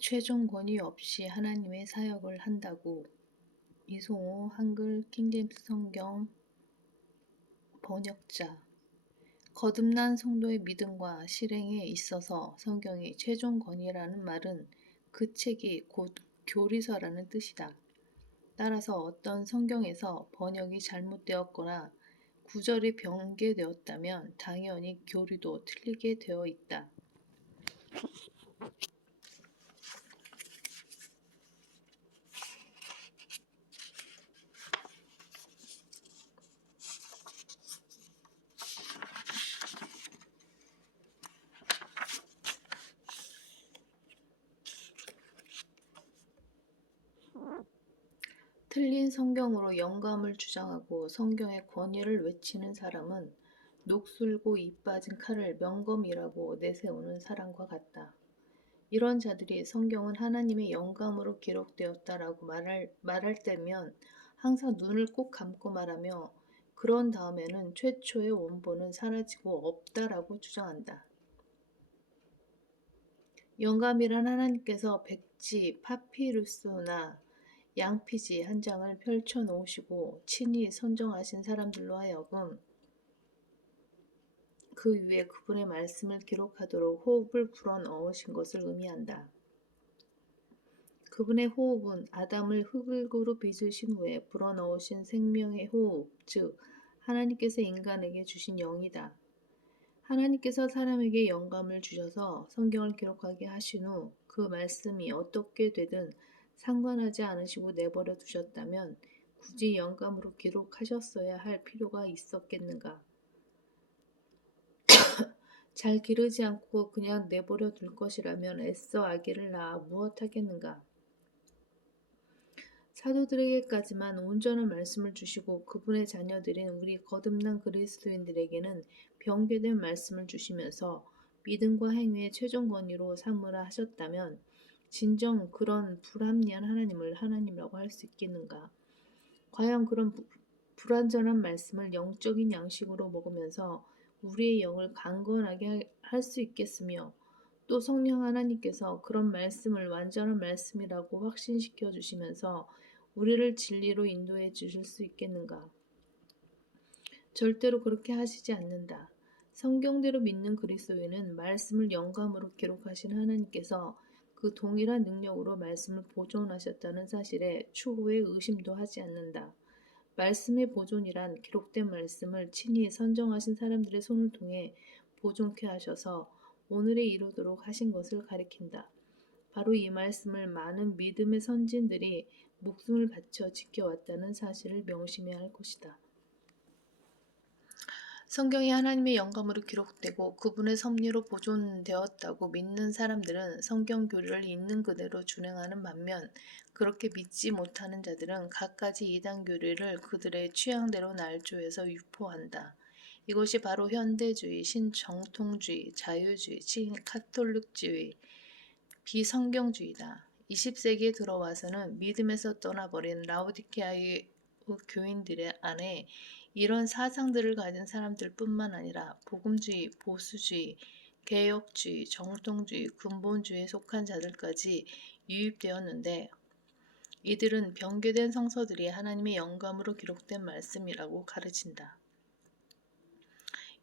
최종 권위 없이 하나님의 사역을 한다고. 이송호 한글 킹제임스 성경 번역자. 거듭난 성도의 믿음과 실행에 있어서 성경이 최종 권위라는 말은 그 책이 곧 교리서라는 뜻이다. 따라서 어떤 성경에서 번역이 잘못되었거나 구절이 변개되었다면 당연히 교리도 틀리게 되어 있다. 틀린 성경으로 영감을 주장하고 성경의 권위를 외치는 사람은 녹슬고 이빠진 칼을 명검이라고 내세우는 사람과 같다. 이런 자들이 성경은 하나님의 영감으로 기록되었다라고 말할 때면 항상 눈을 꼭 감고 말하며 그런 다음에는 최초의 원본은 사라지고 없다라고 주장한다. 영감이란 하나님께서 백지, 파피루스나 양피지 한 장을 펼쳐 놓으시고 친히 선정하신 사람들로 하여금 그 위에 그분의 말씀을 기록하도록 호흡을 불어넣으신 것을 의미한다. 그분의 호흡은 아담을 흙으로 빚으신 후에 불어넣으신 생명의 호흡, 즉 하나님께서 인간에게 주신 영이다. 하나님께서 사람에게 영감을 주셔서 성경을 기록하게 하신 후 그 말씀이 어떻게 되든 상관하지 않으시고 내버려 두셨다면 굳이 영감으로 기록하셨어야 할 필요가 있었겠는가? 잘 기르지 않고 그냥 내버려 둘 것이라면 애써 아기를 낳아 무엇하겠는가? 사도들에게까지만 온전한 말씀을 주시고 그분의 자녀들인 우리 거듭난 그리스도인들에게는 변개된 말씀을 주시면서 믿음과 행위의 최종 권위로 삼으라 하셨다면 진정 그런 불합리한 하나님을 하나님이라고 할 수 있겠는가? 과연 그런 불완전한 말씀을 영적인 양식으로 먹으면서 우리의 영을 강건하게 할 수 있겠으며 또 성령 하나님께서 그런 말씀을 완전한 말씀이라고 확신시켜 주시면서 우리를 진리로 인도해 주실 수 있겠는가? 절대로 그렇게 하시지 않는다. 성경대로 믿는 그리스도인은 말씀을 영감으로 기록하신 하나님께서 그 동일한 능력으로 말씀을 보존하셨다는 사실에 추후에 의심도 하지 않는다. 말씀의 보존이란 기록된 말씀을 친히 선정하신 사람들의 손을 통해 보존케 하셔서 오늘에 이르도록 하신 것을 가리킨다. 바로 이 말씀을 많은 믿음의 선진들이 목숨을 바쳐 지켜왔다는 사실을 명심해야 할 것이다. 성경이 하나님의 영감으로 기록되고 그분의 섭리로 보존되었다고 믿는 사람들은 성경 교리를 있는 그대로 준행하는 반면 그렇게 믿지 못하는 자들은 갖가지 이단 교리를 그들의 취향대로 날조해서 유포한다. 이것이 바로 현대주의, 신정통주의, 자유주의, 신카톨릭주의, 비성경주의다. 20세기에 들어와서는 믿음에서 떠나버린 라오디케아의 교인들의 안에 이런 사상들을 가진 사람들뿐만 아니라 복음주의, 보수주의, 개혁주의, 정통주의, 근본주의에 속한 자들까지 유입되었는데 이들은 변개된 성서들이 하나님의 영감으로 기록된 말씀이라고 가르친다.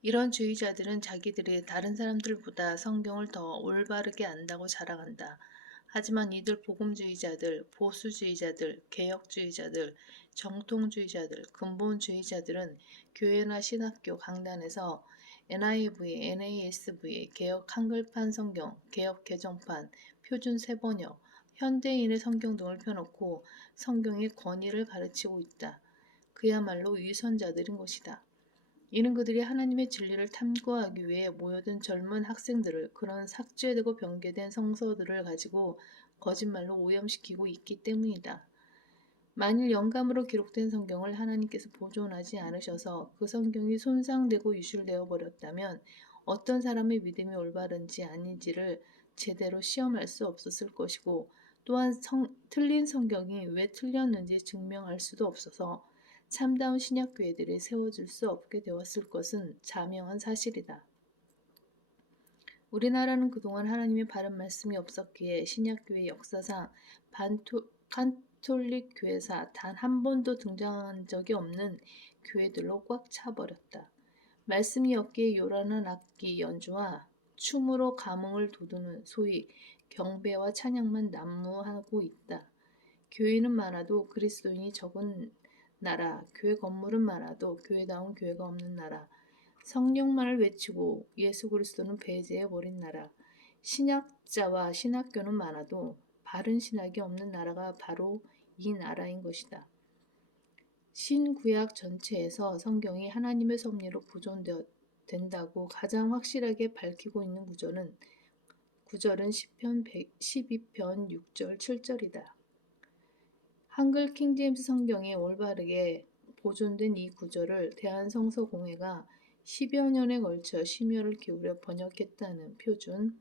이런 주의자들은 자기들이 다른 사람들보다 성경을 더 올바르게 안다고 자랑한다. 하지만 이들 복음주의자들, 보수주의자들, 개혁주의자들, 정통주의자들, 근본주의자들은 교회나 신학교 강단에서 NIV, NASV, 개혁 한글판 성경, 개혁 개정판, 표준 세번역, 현대인의 성경 등을 펴놓고 성경의 권위를 가르치고 있다. 그야말로 위선자들인 것이다. 이는 그들이 하나님의 진리를 탐구하기 위해 모여든 젊은 학생들을 그런 삭제되고 변개된 성서들을 가지고 거짓말로 오염시키고 있기 때문이다. 만일 영감으로 기록된 성경을 하나님께서 보존하지 않으셔서 그 성경이 손상되고 유출되어 버렸다면 어떤 사람의 믿음이 올바른지 아닌지를 제대로 시험할 수 없었을 것이고 또한 틀린 성경이 왜 틀렸는지 증명할 수도 없어서 참다운 신약교회들이 세워질 수 없게 되었을 것은 자명한 사실이다. 우리나라는 그동안 하나님의 바른 말씀이 없었기에 신약교회 역사상 카톨릭 교회사 단 한 번도 등장한 적이 없는 교회들로 꽉 차버렸다. 말씀이 없기에 요란한 악기 연주와 춤으로 감흥을 돋우는 소위 경배와 찬양만 난무하고 있다. 교인은 많아도 그리스도인이 적은 나라, 교회 건물은 많아도 교회다운 교회가 없는 나라, 성령만을 외치고 예수 그리스도는 배제해버린 나라, 신학자와 신학교는 많아도 바른 신학이 없는 나라가 바로 이 나라인 것이다. 신구약 전체에서 성경이 하나님의 섭리로 보존된다고 가장 확실하게 밝히고 있는 구절은 시편 12편 6절 7절이다. 한글 킹제임스 성경에 올바르게 보존된 이 구절을 대한성서공회가 10여 년에 걸쳐 심혈을 기울여 번역했다는 표준